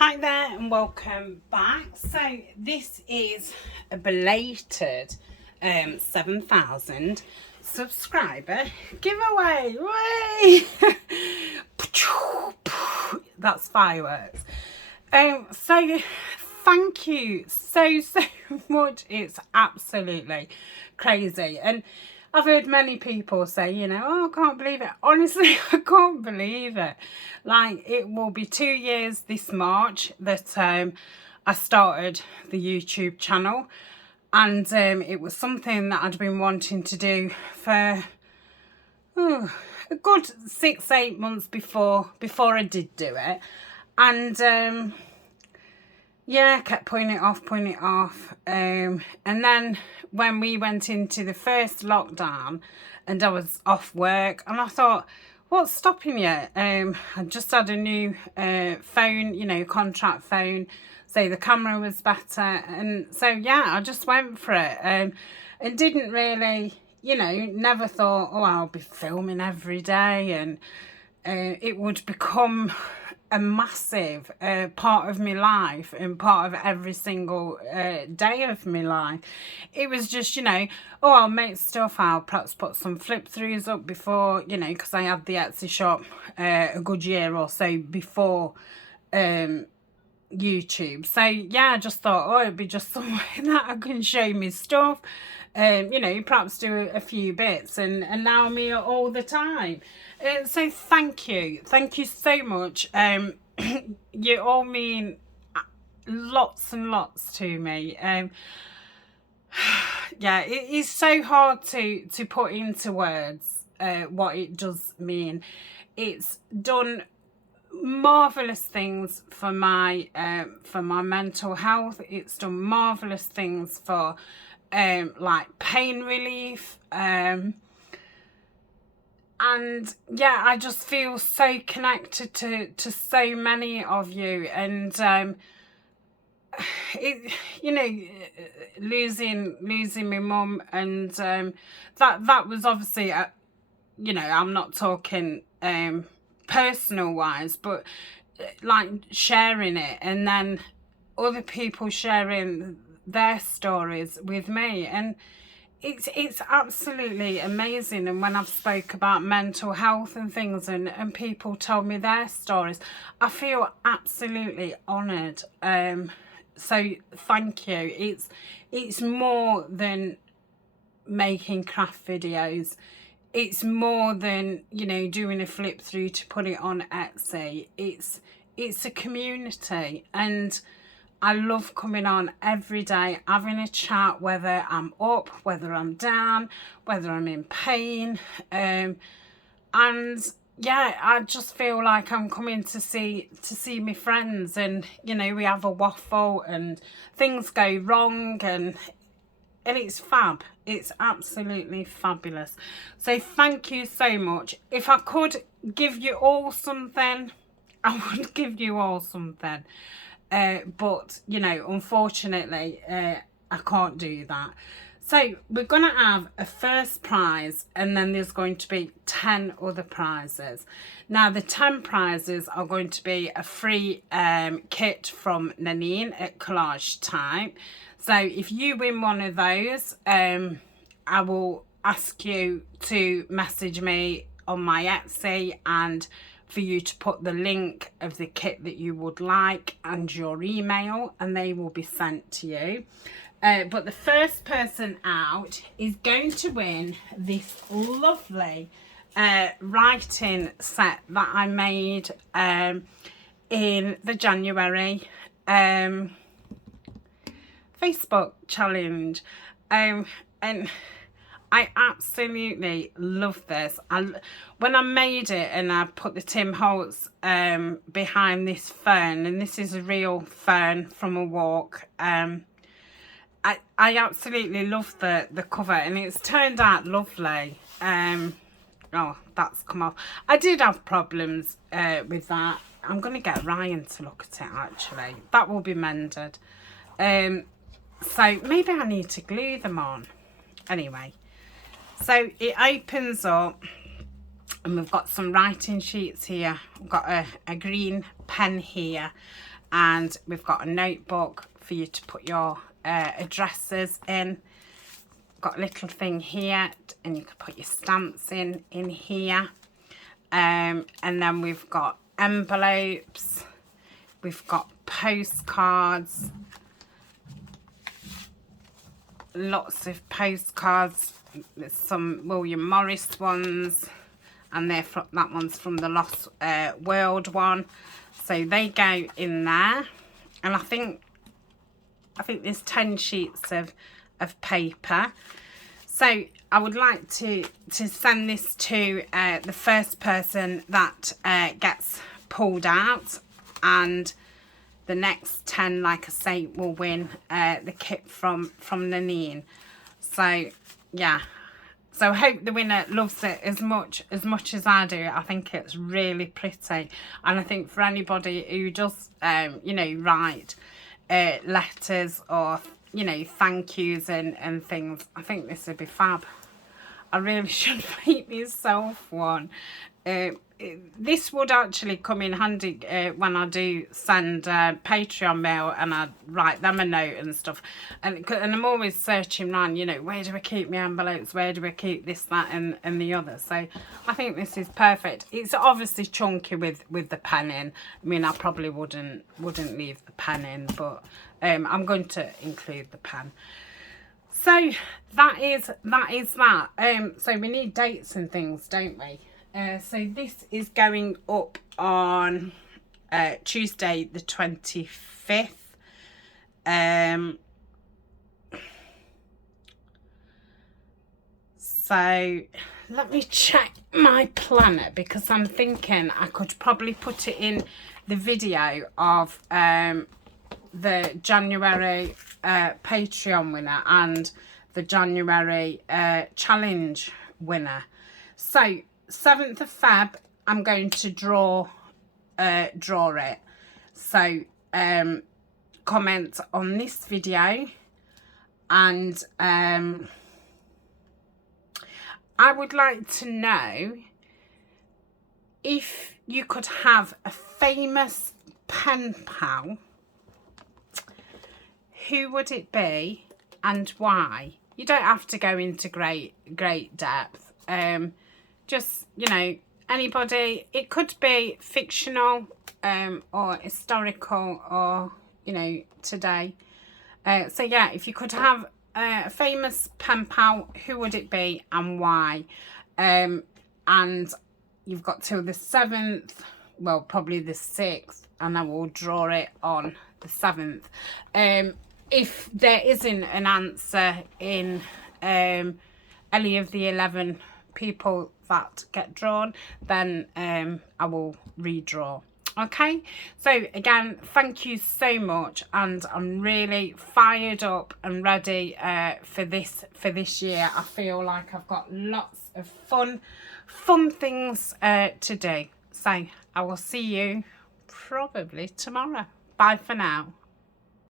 Hi there and welcome back. So this is a belated 7,000 subscriber giveaway. Way! That's fireworks. So thank you so much. It's absolutely crazy. And I've heard many people say, oh, I can't believe it. Honestly, I can't believe it. Like, it will be 2 years this March that I started the YouTube channel. And it was something that I'd been wanting to do for a good 6-8 months before I did do it. And yeah, I kept putting it off. And then when we went into the first lockdown and I was off work, and I thought, what's stopping you? I just had a new phone, contract phone. So the camera was better. And so, yeah, I just went for it. And didn't really, never thought, oh, I'll be filming every day. And it would become a massive part of my life and part of every single day of my life. It was just, oh, I'll make stuff, I'll perhaps put some flip throughs up before, because I had the Etsy shop a good year or so before YouTube. So yeah, I just thought, oh, it'd be just somewhere that I can show me stuff, perhaps do a few bits and allow me all the time. So thank you so much. You all mean lots and lots to me. Yeah, it is so hard to put into words what it does mean. It's done marvelous things for my mental health. It's done marvelous things for like pain relief, and yeah, I just feel so connected to so many of you. And it, losing my mum, and that was obviously I'm not talking personal wise, but like sharing it, and then other people sharing their stories with me, and it's absolutely amazing. And when I've spoke about mental health and things, and people told me their stories, I feel absolutely honoured. So thank you. It's more than making craft videos. It's more than, doing a flip through to put it on Etsy. It's a community, and I love coming on every day, having a chat, whether I'm up, whether I'm down, whether I'm in pain. And yeah, I just feel like I'm coming to see my friends, and, we have a waffle and things go wrong, and it's fab. It's absolutely fabulous. So thank you so much. If I could give you all something, I would give you all something. But, unfortunately, I can't do that. So we're going to have a first prize, and then there's going to be 10 other prizes. Now, the 10 prizes are going to be a free kit from Nanine at Collage Type. So if you win one of those, I will ask you to message me on my Etsy, and for you to put the link of the kit that you would like and your email, and they will be sent to you. But the first person out is going to win this lovely writing set that I made in the January Facebook challenge. And I absolutely love this. When I made it and I put the Tim Holtz behind this fern, and this is a real fern from a walk, I absolutely love the cover, and it's turned out lovely. Oh, that's come off. I did have problems with that. I'm going to get Ryan to look at it, actually. That will be mended. So maybe I need to glue them on. Anyway, so it opens up, and we've got some writing sheets here. We've got a green pen here, and we've got a notebook for you to put your addresses in. Got a little thing here, and you can put your stamps in here. And then we've got envelopes, we've got postcards, lots of postcards. There's some William Morris ones, and they're from, that one's from the Lost World one, so they go in there. And I think there's 10 sheets of paper. So I would like to send this to the first person that gets pulled out, and the next 10, like I say, will win the kit from Nanine. So yeah, so I hope the winner loves it as much as I do. I think it's really pretty, and I think for anybody who does you know, write letters or, you know, thank yous and things, I think this would be fab. I really should make myself one. This would actually come in handy when I do send Patreon mail, and I write them a note and stuff. And I'm always searching around, you know, where do I keep my envelopes? Where do I keep this, that, and the other? So I think this is perfect. It's obviously chunky with the pen in. I mean, I probably wouldn't leave the pen in, but I'm going to include the pen. So that is that. So we need dates and things, don't we? So this is going up on Tuesday the 25th. So let me check my planner, because I'm thinking I could probably put it in the video of the January Patreon winner and the January challenge winner. So 7th of Feb, I'm going to draw it. So comment on this video, and I would like to know if you could have a famous pen pal, who would it be and why? You don't have to go into great depth. Just, you know, anybody. It could be fictional or historical, or, you know, today. So yeah, if you could have a famous pen pal, who would it be and why? And you've got till the 7th, well, probably the 6th, and I will draw it on the 7th. If there isn't an answer in any of the 11 people that get drawn, then I will redraw. Okay, so again, thank you so much, and I'm really fired up and ready for this year. I feel like I've got lots of fun things to do. So I will see you probably tomorrow. Bye for now.